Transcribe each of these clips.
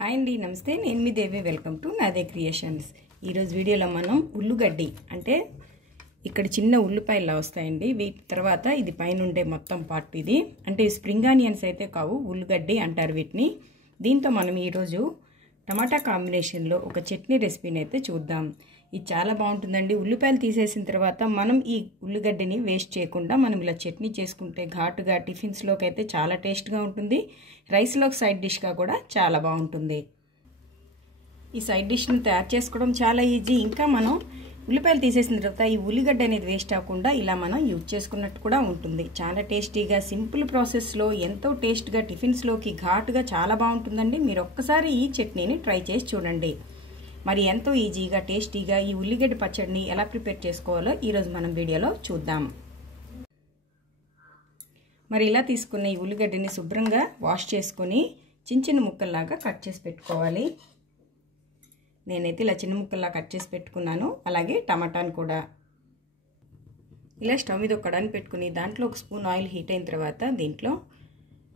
Hi అండి, నమస్తే. నేను మీ దేవి. వెల్కమ్ టు నాదే క్రియేషన్స్. ఈరోజు వీడియోలో మనం ఉల్లిగడ్డి అంటే ఇక్కడ చిన్న ఉల్లిపాయలు వస్తాయండి. వీటి తర్వాత ఇది పైన ఉండే మొత్తం పార్ట్ ఇది అంటే స్ప్రింగ్ ఆనియన్స్ అయితే కావు, ఉల్లిగడ్డి అంటారు వీటిని. దీంతో మనం ఈరోజు టమాటా కాంబినేషన్లో ఒక చట్నీ రెసిపీని అయితే చూద్దాం. ఇది చాలా బాగుంటుందండి. ఉల్లిపాయలు తీసేసిన తర్వాత మనం ఈ ఉల్లిగడ్డని వేస్ట్ చేయకుండా మనం ఇలా చట్నీ చేసుకుంటే ఘాటుగా టిఫిన్స్లోకి అయితే చాలా టేస్ట్గా ఉంటుంది. రైస్లోకి సైడ్ డిష్గా కూడా చాలా బాగుంటుంది. ఈ సైడ్ డిష్ని తయారు చేసుకోవడం చాలా ఈజీ. ఇంకా మనం ఉల్లిపాయలు తీసేసిన తర్వాత ఈ ఉల్లిగడ్డ అనేది వేస్ట్ అవ్వకుండా ఇలా మనం యూజ్ చేసుకున్నట్టు కూడా ఉంటుంది. చాలా టేస్టీగా సింపుల్ ప్రాసెస్లో ఎంతో టేస్ట్గా టిఫిన్స్లోకి ఘాటుగా చాలా బాగుంటుందండి. మీరు ఒక్కసారి ఈ చట్నీని ట్రై చేసి చూడండి. మరి ఎంతో ఈజీగా టేస్టీగా ఈ ఉల్లిగడ్డ పచ్చడిని ఎలా ప్రిపేర్ చేసుకోవాలో ఈరోజు మనం వీడియోలో చూద్దాం. మరి ఇలా తీసుకున్న ఈ ఉల్లిగడ్డని శుభ్రంగా వాష్ చేసుకొని చిన్న చిన్న ముక్కల్లాగా కట్ చేసి పెట్టుకోవాలి. నేనైతే ఇలా చిన్న ముక్కల్లా కట్ చేసి పెట్టుకున్నాను. అలాగే టమాటాను కూడా ఇలా స్టవ్ మీద ఒక కడాయిని పెట్టుకుని దాంట్లో ఒక స్పూన్ ఆయిల్ హీట్ అయిన తర్వాత దీంట్లో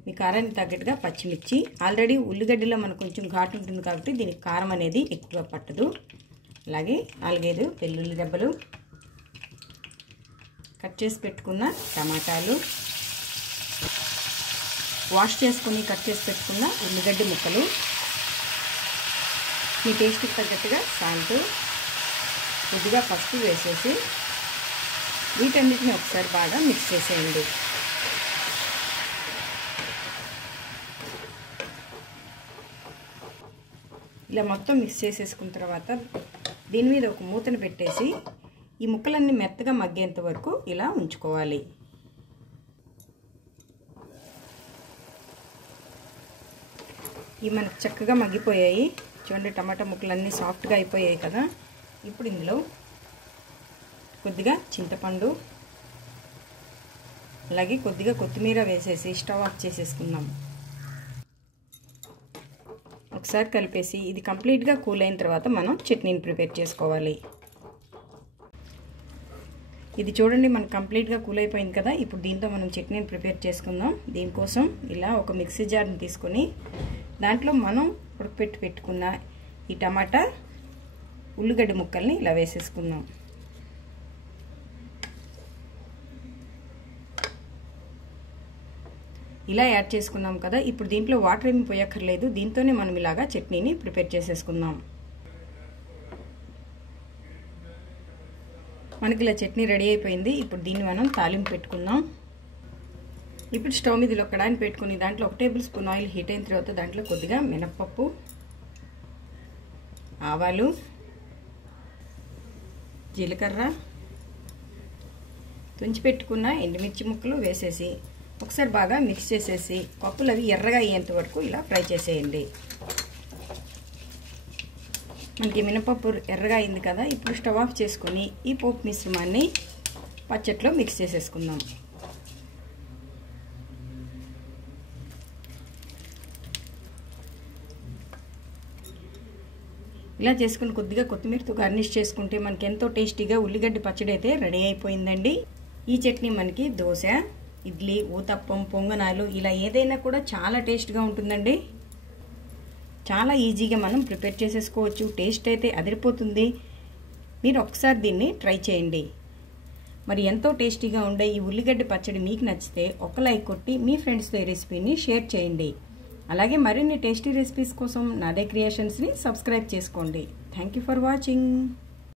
మీ కారానికి తగ్గట్టుగా పచ్చిమిర్చి, ఆల్రెడీ ఉల్లిగడ్డలో మనకు కొంచెం ఘాటు ఉంటుంది కాబట్టి దీనికి కారం అనేది ఎక్కువ పట్టదు. అలాగే 4-5 వెల్లుల్లి రెబ్బలు, కట్ చేసి పెట్టుకున్న టమాటాలు, వాష్ చేసుకుని కట్ చేసి పెట్టుకున్న ఉల్లిగడ్డ ముక్కలు, మీ టేస్ట్కి తగ్గట్టుగా సాల్ట్, కొద్దిగా పసుపు వేసేసి వీటన్నిటిని ఒకసారి బాగా మిక్స్ చేసేయండి. ఇలా మొత్తం మిక్స్ చేసేసుకున్న తర్వాత దీని మీద ఒక మూతను పెట్టేసి ఈ ముక్కలన్నీ మెత్తగా మగ్గేంత వరకు ఇలా ఉంచుకోవాలి. ఇవి మనకు చక్కగా మగ్గిపోయాయి. చూడండి, టమాటా ముక్కలన్నీ సాఫ్ట్గా అయిపోయాయి కదా. ఇప్పుడు ఇందులో కొద్దిగా చింతపండు, అలాగే కొద్దిగా కొత్తిమీర వేసేసి స్టవ్ ఆఫ్ చేసేసుకుందాం. ఒకసారి కలిపేసి ఇది కంప్లీట్గా కూల్ అయిన తర్వాత మనం చట్నీని ప్రిపేర్ చేసుకోవాలి. ఇది చూడండి, మనకు కంప్లీట్గా కూల్ అయిపోయింది కదా. ఇప్పుడు దీంతో మనం చట్నీని ప్రిపేర్ చేసుకుందాం. దీనికోసం ఇలా ఒక మిక్సీ జార్ని తీసుకొని దాంట్లో మనం ఉడకపెట్టి పెట్టుకున్న ఈ టమాటా ఉల్లిగడ్డ ముక్కల్ని ఇలా వేసేసుకుందాం. ఇలా యాడ్ చేసుకున్నాం కదా. ఇప్పుడు దీంట్లో వాటర్ ఏమి పోయక్కర్లేదు. దీంతోనే మనం ఇలాగా చట్నీని ప్రిపేర్ చేసేసుకుందాం. మనకి ఇలా చట్నీ రెడీ అయిపోయింది. ఇప్పుడు దీన్ని మనం తాలింపు పెట్టుకుందాం. ఇప్పుడు స్టవ్ మీద ఒక కడాయిని పెట్టుకుని దాంట్లో 1 టేబుల్ స్పూన్ ఆయిల్ హీట్ అయిన తర్వాత దాంట్లో కొద్దిగా మినప్పప్పు, ఆవాలు, జీలకర్ర, తుంచి పెట్టుకున్న ఎండుమిర్చి ముక్కలు వేసేసి ఒకసారి బాగా మిక్స్ చేసేసి పప్పులు అవి ఎర్రగా అయ్యేంత వరకు ఇలా ఫ్రై చేసేయండి. మనకి మినపప్పు ఎర్రగా అయింది కదా. ఇప్పుడు స్టవ్ ఆఫ్ చేసుకొని ఈ పోపు మిశ్రమాన్ని పచ్చట్లో మిక్స్ చేసేసుకుందాం. ఇలా చేసుకుని కొద్దిగా కొత్తిమీరతో గార్నిష్ చేసుకుంటే మనకి ఎంతో టేస్టీగా ఉల్లిగడ్డ పచ్చడి అయితే రెడీ అయిపోయిందండి. ఈ చట్నీ మనకి దోశ, ఇడ్లీ, ఊతప్పం, పొంగనాలు ఇలా ఏదైనా కూడా చాలా టేస్ట్గా ఉంటుందండి. చాలా ఈజీగా మనం ప్రిపేర్ చేసేసుకోవచ్చు. టేస్ట్ అయితే అదిరిపోతుంది. మీరు ఒకసారి దీన్ని ట్రై చేయండి. మరి ఎంతో టేస్టీగా ఉండే ఈ ఉల్లిగడ్డ పచ్చడి మీకు నచ్చితే ఒక లైక్ కొట్టి మీ ఫ్రెండ్స్తో ఈ రెసిపీని షేర్ చేయండి. అలాగే మరిన్ని టేస్టీ రెసిపీస్ కోసం నాదే క్రియేషన్స్ని సబ్స్క్రైబ్ చేసుకోండి. Thank you for watching.